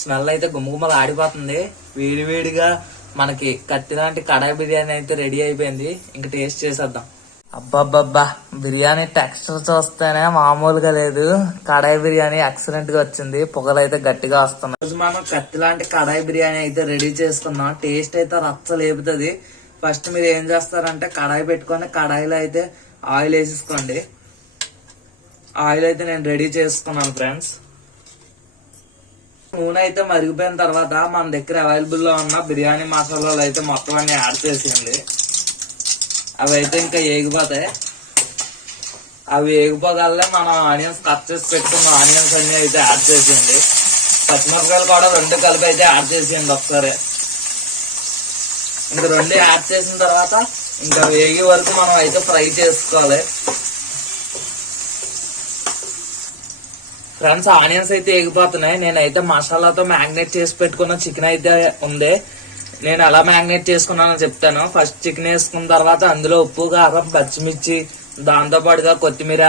Smell అయితే గుమ్మగుమ్మలు ఆడిపోతుంది. వేడి వేడిగా మనకి కత్తి లాంటి కడాయి బిర్యానీ అయితే రెడీ అయిపోయింది. ఇంకా టేస్ట్ చేసేద్దాం. అబ్బాబ్బాబ్బా బిర్యానీ టెక్స్చర్ చూస్తేనే మామూలుగా లేదు. కడాయి బిర్యానీ ఎక్సలెంట్గా వచ్చింది. పొగలు అయితే గట్టిగా వస్తున్నాయి. రోజు మనం కత్తి లాంటి కడాయి బిర్యానీ అయితే రెడీ చేసుకున్నాం. టేస్ట్ అయితే రచ్చ లేపుతుంది. ఫస్ట్ మీరు ఏం చేస్తారంటే కడాయి పెట్టుకొని కడాయిలో అయితే ఆయిల్ వేసేసుకోండి. ఆయిల్ అయితే నేను రెడీ చేసుకున్నాను ఫ్రెండ్స్. నూనె అయితే మరిగిపోయిన తర్వాత మన దగ్గర అవైలబుల్లో ఉన్న బిర్యానీ మసాలాలు అయితే మొత్తం అన్ని యాడ్ చేసింది అవి అయితే ఇంకా ఏగిపోతాయి. అవి ఏగిపోగలే మనం ఆనియన్స్ కట్ చేసి పెట్టుకున్న ఆనియన్స్ అన్ని అయితే యాడ్ చేసేయండి. పచ్చిమిరపకాయలు కూడా రెండు కలిపి అయితే యాడ్ చేసేయండి ఒకసారి. ఇంకా రెండు యాడ్ చేసిన తర్వాత ఇంకా వేగే వరకు మనం అయితే ఫ్రై చేసుకోవాలి. ఫ్రెండ్స్ ఆనియన్స్ అయితే ఎగిపోతున్నాయి నేనైతే మసాలాతో మ్యాగ్నేట్ చేసి పెట్టుకున్న చికెన్ అయితే ఉంది. నేను ఎలా మ్యాగ్నేట్ చేసుకున్నానో చెప్తాను. ఫస్ట్ చికెన్ వేసుకున్న తర్వాత అందులో ఉప్పు కారం పచ్చిమిర్చి దాంతో పాటుగా కొత్తిమీర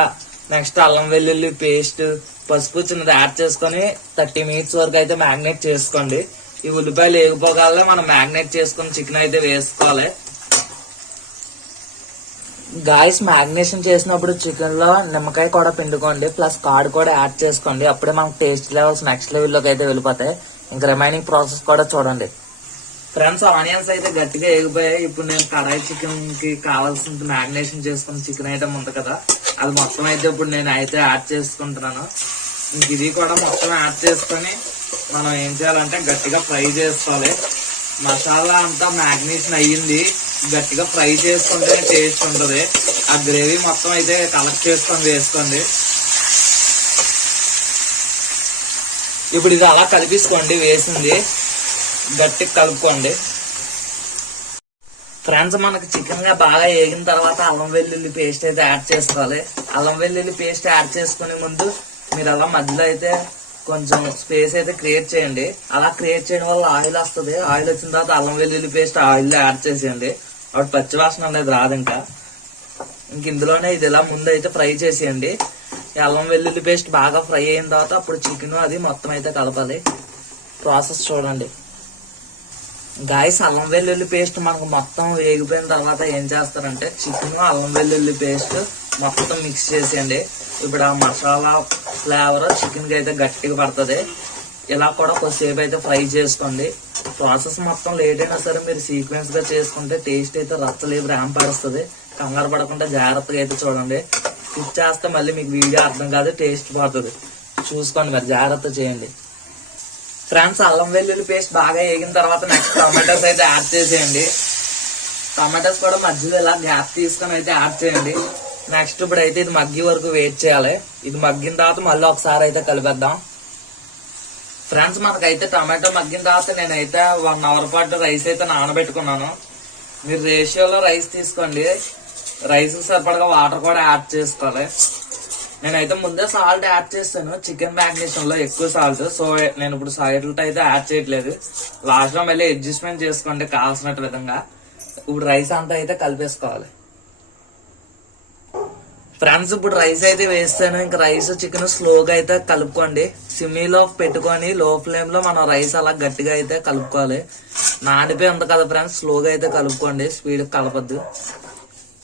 నెక్స్ట్ అల్లం వెల్లుల్లి పేస్ట్ పసుపు చిన్నది యాడ్ చేసుకొని థర్టీ మినిట్స్ వరకు అయితే మ్యాగ్నేట్ చేసుకోండి. ఈ ఉల్లిపాయలు వేగిపోగానే మనం మ్యాగ్నేట్ చేసుకుని చికెన్ అయితే వేసుకోవాలి. గాయస్ మ్యాగ్నేషన్ చేసినప్పుడు చికెన్లో నిమ్మకాయ కూడా పిండుకోండి ప్లస్ కార్డ్ కూడా యాడ్ చేసుకోండి. అప్పుడే మనకు టేస్ట్ లెవెల్స్ నెక్స్ట్ లెవెల్లోకి అయితే వెళ్ళిపోతాయి. ఇంకా రిమైనింగ్ ప్రాసెస్ కూడా చూడండి. ఫ్రెండ్స్ ఆనియన్స్ అయితే గట్టిగా ఎగిపోయాయి ఇప్పుడు నేను కడాయి చికెన్కి కావాల్సిన మ్యాగ్నేషన్ చేసుకున్న చికెన్ ఐటమ్ ఉంది కదా అది మొత్తం అయితే ఇప్పుడు నేను అయితే యాడ్ చేసుకుంటున్నాను. ఇంక ఇది కూడా మొత్తం యాడ్ చేసుకొని మనం ఏం చేయాలంటే గట్టిగా ఫ్రై చేసుకోవాలి. మసాలా అంతా మ్యాగ్నేషన్ అయ్యింది. గట్టిగా ఫ్రై చేసుకుంటే టేస్ట్ ఉంటుంది. ఆ గ్రేవీ మొత్తం అయితే కలెక్ట్ చేసుకొని వేసుకోండి. ఇప్పుడు ఇది అలా కలిపించుకోండి వేసింది. గట్టిగా కలుపుకోండి. ఫ్రెండ్స్ మనకు చికెన్గా బాగా వేగిన తర్వాత అల్లం వెల్లుల్లి పేస్ట్ అయితే యాడ్ చేసుకోవాలి. అల్లం వెల్లుల్లి పేస్ట్ యాడ్ చేసుకునే ముందు మీరు అలా మధ్యలో అయితే కొంచెం స్పేస్ అయితే క్రియేట్ చేయండి. అలా క్రియేట్ చేయడం వల్ల ఆయిల్ వస్తుంది. ఆయిల్ వచ్చిన తర్వాత అల్లం వెల్లుల్లి పేస్ట్ ఆయిల్లో యాడ్ చేసేయండి. అప్పుడు పచ్చివాసన అనేది రాదు ఇంకా ఇంక ఇందులోనే ఇది ఇలా ముందు అయితే ఫ్రై చేసేయండి. అల్లం వెల్లుల్లి పేస్ట్ బాగా ఫ్రై అయిన తర్వాత అప్పుడు చికెన్ అది మొత్తం అయితే కలపాలి. ప్రాసెస్ చూడండి. గాయస్ అల్లం వెల్లుల్లి పేస్ట్ మనకు మొత్తం వేగిపోయిన తర్వాత ఏం చేస్తారంటే చికెన్ అల్లం వెల్లుల్లి పేస్ట్ మొత్తం మిక్స్ చేసేయండి. ఇప్పుడు ఆ మసాలా ఫ్లేవర్ చికెన్కి అయితే గట్టిగా పడుతుంది. ఇలా కూడా కొద్దిసేపు అయితే ఫ్రై చేసుకోండి. ప్రాసెస్ మొత్తం లేట్ అయినా సరే మీరు సీక్వెన్స్గా చేసుకుంటే టేస్ట్ అయితే రచ్చలేపు ర్యాంప్ పడుస్తుంది కంగారు పడకుండా జాగ్రత్తగా అయితే చూడండి. కుక్ చేస్తే మళ్ళీ మీకు వీడియో అర్థం కాదు టేస్ట్ పోతుంది. చూసుకోండి మరి జాగ్రత్త చేయండి. ఫ్రెండ్స్ అల్లం వెల్లుల్లి పేస్ట్ బాగా వేగిన తర్వాత నెక్స్ట్ టమాటోస్ అయితే యాడ్ చేసేయండి. టమాటోస్ కూడా మధ్యలో ఇలా గ్యాప్ తీసుకొని అయితే యాడ్ చేయండి. నెక్స్ట్ ఇప్పుడు అయితే ఇది మగ్గి వరకు వెయిట్ చేయాలి. ఇది మగ్గిన తర్వాత మళ్ళీ ఒకసారి అయితే కలిపేద్దాం. ఫ్రెండ్స్ మనకైతే టమాటో మగ్గిన తర్వాత నేనైతే వన్ అవర్ పాటు రైస్ అయితే నానబెట్టుకున్నాను. మీరు రేషియోలో రైస్ తీసుకోండి. రైస్ సరిపడగా వాటర్ కూడా యాడ్ చేసుకోవాలి. నేనైతే ముందే సాల్ట్ యాడ్ చేస్తాను. చికెన్ మ్యాగ్నేషన్లో ఎక్కువ సాల్ట్. సో నేను ఇప్పుడు సాల్ట్ అయితే యాడ్ చేయట్లేదు. లాస్ట్లో మళ్ళీ అడ్జస్ట్మెంట్ చేసుకోండి కావాల్సినట్టు విధంగా. ఇప్పుడు రైస్ అంతా అయితే కలిపేసుకోవాలి. ఫ్రెండ్స్ ఇప్పుడు రైస్ అయితే వేస్తాను. ఇంకా రైస్ చికెన్ స్లోగా అయితే కలుపుకోండి. సిమీలో పెట్టుకొని లో ఫ్లేమ్లో మనం రైస్ అలా గట్టిగా అయితే కలుపుకోవాలి. నానిపోయి ఉంది కదా ఫ్రెండ్స్ స్లోగా అయితే కలుపుకోండి. స్పీడ్ కలపద్దు.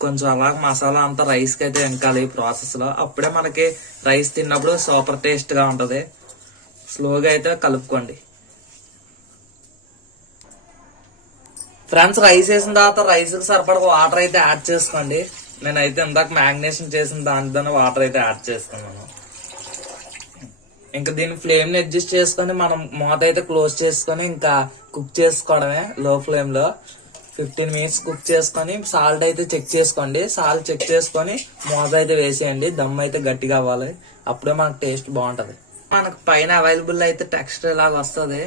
కొంచెం అలా మసాలా అంతా రైస్కి అయితే వెనకాలి ఈ ప్రాసెస్లో అప్పుడే మనకి రైస్ తిన్నప్పుడు సూపర్ టేస్ట్గా ఉంటది. స్లోగా అయితే కలుపుకోండి. ఫ్రెండ్స్ రైస్ వేసిన తర్వాత రైస్కి సరిపడ వాటర్ అయితే యాడ్ చేసుకోండి. నేనైతే ఇందాక మ్యాగ్నేషన్ చేసిన దానితోనే వాటర్ అయితే యాడ్ చేసుకున్నాను ఇంకా దీని ఫ్లేమ్ని అడ్జస్ట్ చేసుకొని మనం మూత అయితే క్లోజ్ చేసుకొని ఇంకా కుక్ చేసుకోవడమే లో. ఫ్లేమ్లో ఫిఫ్టీన్ మినిట్స్ కుక్ చేసుకొని సాల్ట్ అయితే చెక్ చేసుకోండి. సాల్ట్ చెక్ చేసుకొని మూత అయితే వేసేయండి. దమ్ అయితే గట్టిగా అవ్వాలి. అప్పుడే మనకు టేస్ట్ బాగుంటుంది. మనకు పైన అవైలబుల్ అయితే టెక్స్చర్ ఇలాగ వస్తుంది.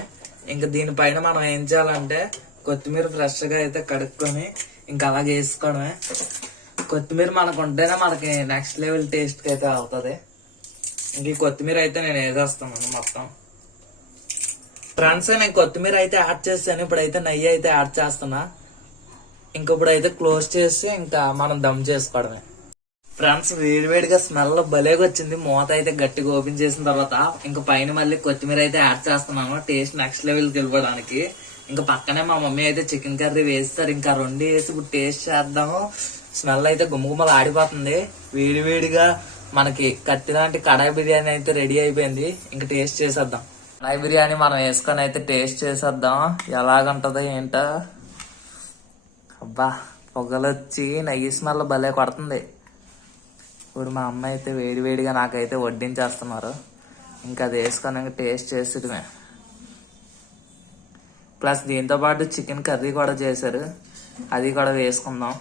ఇంకా దీనిపైన మనం ఏం చేయాలంటే కొత్తిమీర ఫ్రెష్గా అయితే కడుక్కొని ఇంకా అలాగే వేసుకోవడమే. కొత్తిమీర మనకు ఉంటేనే మనకి నెక్స్ట్ లెవెల్ టేస్ట్ అయితే అవుతుంది. ఇంక ఈ కొత్తిమీర అయితే నేను వేసేస్తాను మొత్తం. ఫ్రెండ్స్ నేను కొత్తిమీర అయితే యాడ్ చేస్తాను. ఇప్పుడైతే నెయ్యి అయితే యాడ్ చేస్తున్నా. ఇంక ఇప్పుడైతే క్లోజ్ చేసి ఇంకా మనం దమ్ చేసుకోవడమే. ఫ్రెండ్స్ వేడివేడిగా స్మెల్ భలేగా వచ్చింది. మూత అయితే గట్టిగా ఓపెన్ చేసిన తర్వాత ఇంకా పైన మళ్ళీ కొత్తిమీర అయితే యాడ్ చేస్తున్నాను. టేస్ట్ నెక్స్ట్ లెవెల్కి వెళ్ళిపోవడానికి. ఇంకా పక్కనే మా మమ్మీ అయితే చికెన్ కర్రీ వేస్తారు. ఇంకా రెండు వేసి ఇప్పుడు టేస్ట్ చేద్దాము. స్మెల్ అయితే గుమ్మగుమ్మలు ఆడిపోతుంది. వేడి వేడిగా మనకి కత్తి లాంటి కడాయి బిర్యానీ అయితే రెడీ అయిపోయింది. ఇంకా టేస్ట్ చేసేద్దాం. కడాయి బిర్యానీ మనం వేసుకొని అయితే టేస్ట్ చేసేద్దాం. ఎలాగుంటదో ఏంటో. అబ్బా పొగలొచ్చి నెయ్యి స్మెల్ భలే కొడుతుంది. ఇప్పుడు మా అమ్మ అయితే వేడి వేడిగా నాకైతే వడ్డించేస్తున్నారు. ఇంకా అది వేసుకొని ఇంకా టేస్ట్ చేసేటమే ప్లస్ దీంతో పాటు చికెన్ కర్రీ కూడా చేశారు. అది కూడా వేసుకుందాం.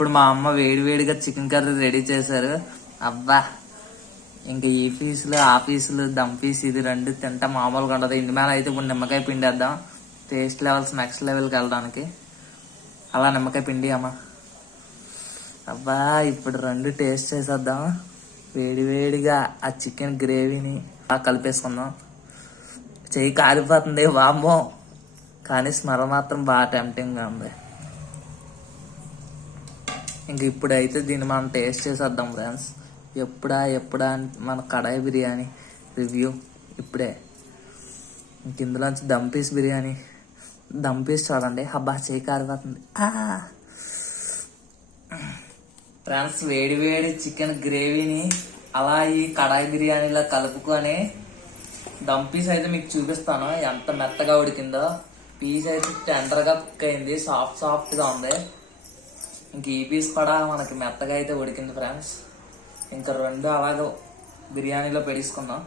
ఇప్పుడు మా అమ్మ వేడి వేడిగా చికెన్ కర్రీ రెడీ చేశారు. అబ్బా ఇంకా ఈ పీసులు ఆ పీసులు దమ్ పీస్ ఇది రెండు తింటా మామూలుగా ఉండదు. ఇంటి మీద అయితే ఇప్పుడు నిమ్మకాయ పిండేద్దాం టేస్ట్ లెవెల్స్ నెక్స్ట్ లెవెల్కి వెళ్ళడానికి. అలా నిమ్మకాయ పిండి అమ్మ. అబ్బా ఇప్పుడు రెండు టేస్ట్ చేసేద్దాం. వేడి వేడిగా ఆ చికెన్ గ్రేవీని బాగా కలిపేసుకుందాం. చెయ్యి కాలిపోతుంది వామ్మో. కానీ స్మెల్ మాత్రం బాగా టెంప్టింగ్గా ఉంది. ఇంక ఇప్పుడైతే దీన్ని మనం టేస్ట్ చేసేద్దాం ఫ్రెండ్స్. ఎప్పుడా ఎప్పుడా అని మన కడాయి బిర్యానీ రివ్యూ ఇప్పుడే. ఇంక ఇందులోంచి దమ్ పీస్ బిర్యానీ. దమ్ పీస్ చూడండి అబ్బా చేయి కారిపోతుంది. ఫ్రెండ్స్ వేడి వేడి చికెన్ గ్రేవీని అలా ఈ కడాయి బిర్యానీలో కలుపుకొని దమ్ పీస్ అయితే మీకు చూపిస్తాను. ఎంత మెత్తగా ఉడికిందో. పీస్ అయితే టెండర్గా కుక్ అయింది. సాఫ్ట్ సాఫ్ట్గా ఉంది. ఇంక ఈ పీస్ కూడా మనకి మెత్తగా అయితే ఉడికింది ఫ్రెండ్స్ ఇంకా రెండు అలాగే బిర్యానీలో పెట్టేసుకుందాం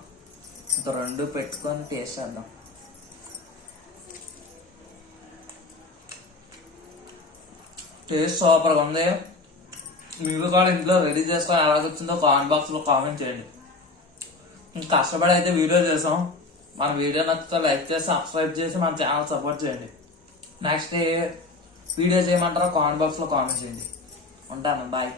ఇంకా రెండు పెట్టుకొని టేస్ట్ చేద్దాం. టేస్ట్ సూపర్గా ఉంది. మీరు కూడా ఇంట్లో రెడీ చేసుకొని ఎలాగొచ్చిందో కామెంట్ బాక్స్లో కామెంట్ చేయండి. ఇంకా కష్టపడి అయితే వీడియో చేసాం. మన వీడియో నచ్చితే లైక్ చేసి సబ్స్క్రైబ్ చేసి మన ఛానల్ సపోర్ట్ చేయండి. నెక్స్ట్ వీడియో చేయమంటారా? కామెంట్ బాక్స్లో కామెంట్ చేయండి. ఉంటాను. బాయ్